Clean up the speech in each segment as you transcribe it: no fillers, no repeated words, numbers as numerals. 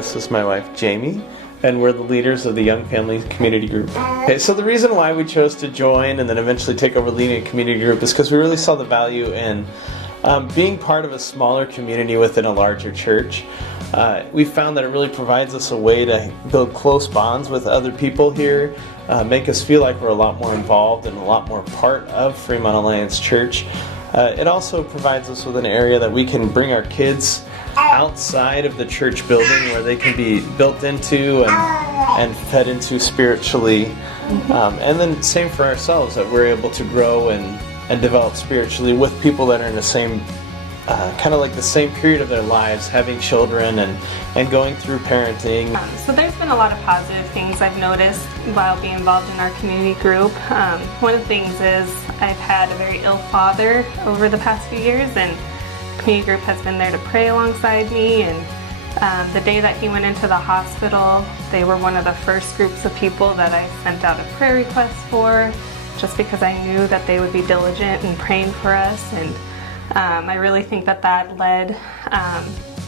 this is my wife, Jamie, and we're the leaders of the Young Family Community Group. Okay, so the reason why we chose to join and then eventually take over leading a community group is because we really saw the value in being part of a smaller community within a larger church. We found that it really provides us a way to build close bonds with other people here, make us feel like we're a lot more involved and a lot more part of Fremont Alliance Church. It also provides us with an area that we can bring our kids outside of the church building where they can be built into and fed into spiritually. And then same for ourselves, that we're able to grow and develop spiritually with people that are in the same kind of like the same period of their lives, having children and going through parenting. So there's been a lot of positive things I've noticed while being involved in our community group. One of the things is I've had a very ill father over the past few years, and the community group has been there to pray alongside me. And the day that he went into the hospital, they were one of the first groups of people that I sent out a prayer request for, just because I knew that they would be diligent in praying for us. And I really think that led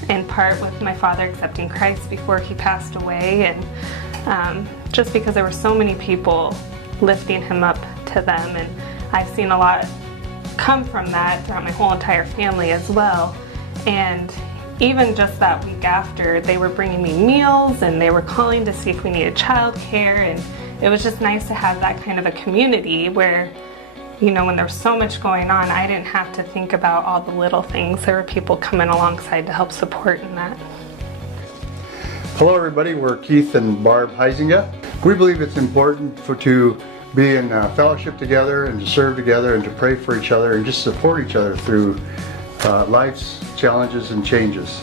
in part with my father accepting Christ before he passed away, and just because there were so many people lifting him up to them, and I've seen a lot come from that throughout my whole entire family as well. And even just that week after, they were bringing me meals and they were calling to see if we needed childcare, and it was just nice to have that kind of a community where, you know, when there was so much going on, I didn't have to think about all the little things. There were people coming alongside to help support in that. Hello everybody, we're Keith and Barb Heisinga. We believe it's important to be in fellowship together and to serve together and to pray for each other and just support each other through life's challenges and changes.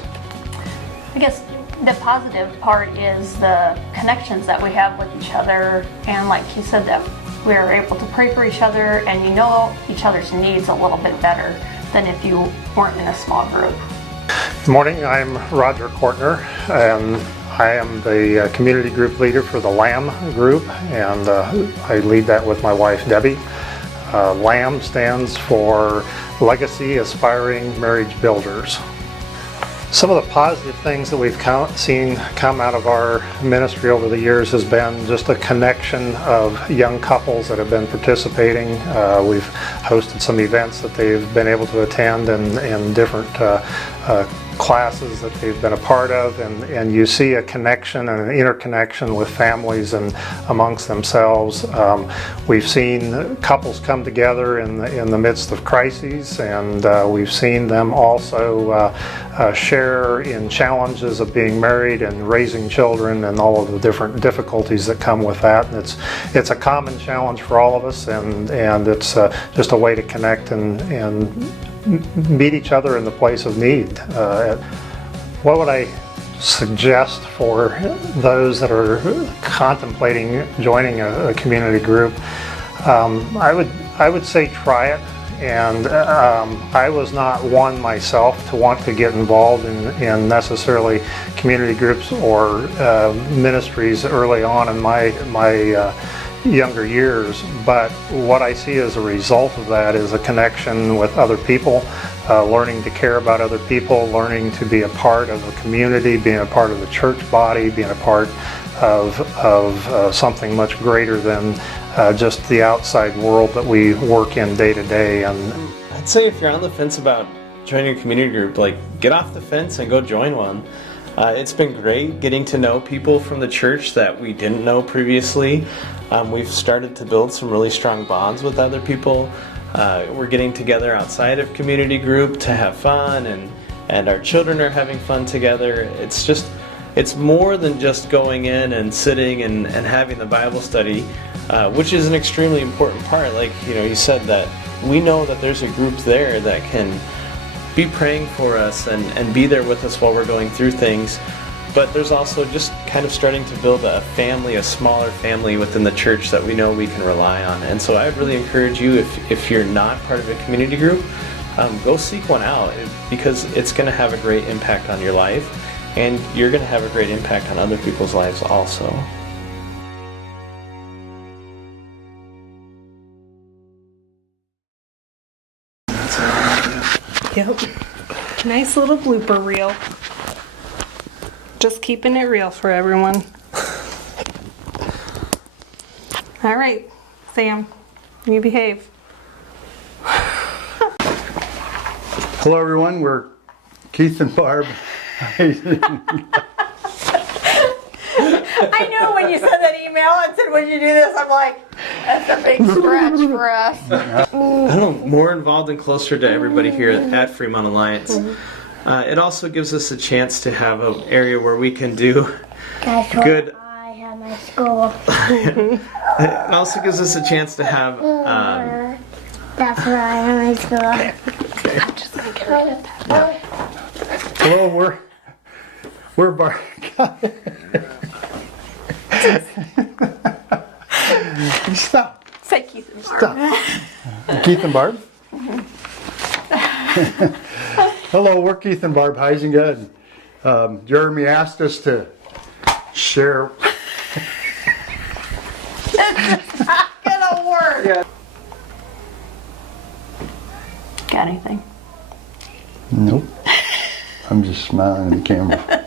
I guess the positive part is the connections that we have with each other, and like you said, that we're able to pray for each other and you know each other's needs a little bit better than if you weren't in a small group. Good morning, I'm Roger Kortner, and I am the community group leader for the LAM group, and I lead that with my wife Debbie. LAM stands for Legacy Aspiring Marriage Builders. Some of the positive things that we've seen come out of our ministry over the years has been just a connection of young couples that have been participating. We've hosted some events that they've been able to attend and different classes that they've been a part of, and you see a connection and an interconnection with families and amongst themselves. We've seen couples come together in the midst of crises, and we've seen them also share in challenges of being married and raising children and all of the different difficulties that come with that. And it's a common challenge for all of us, and it's just a way to connect and meet each other in the place of need. What would I suggest for those that are contemplating joining a community group? I would say try it. And I was not one myself to want to get involved in necessarily community groups or ministries early on in my younger years, but what I see as a result of that is a connection with other people, learning to care about other people, learning to be a part of a community, being a part of the church body, being a part of something much greater than just the outside world that we work in day to day. And I'd say if you're on the fence about joining a community group, like, get off the fence and go join one. It's been great getting to know people from the church that we didn't know previously. We've started to build some really strong bonds with other people. We're getting together outside of community group to have fun, and our children are having fun together. It's more than just going in and sitting and having the Bible study, which is an extremely important part. Like, you know, you said that we know that there's a group there that can be praying for us and be there with us while we're going through things. But there's also just kind of starting to build a family, a smaller family within the church that we know we can rely on. And so I'd really encourage you, if you're not part of a community group, go seek one out, because it's going to have a great impact on your life, and you're going to have a great impact on other people's lives also. Yep. Nice little blooper reel. Just keeping it real for everyone. All right, Sam, you behave. Hello everyone, we're Keith and Barb. I knew when you sent that email and said, "Would you do this?" I'm like, that's a big stretch for us. I don't know, more involved and closer to everybody here at Fremont Alliance. It also gives us a chance to have an area where we can do That's where good. I have my school. It also gives us a chance to have. That's where I have my school. Hello, we're Barb. Stop. Say Keith and Barb. Stop. Keith and Barb? Hello, we're Keith and Barb Heisinger. And, Jeremy asked us to share. Gonna work. Got anything? Nope. I'm just smiling at the camera.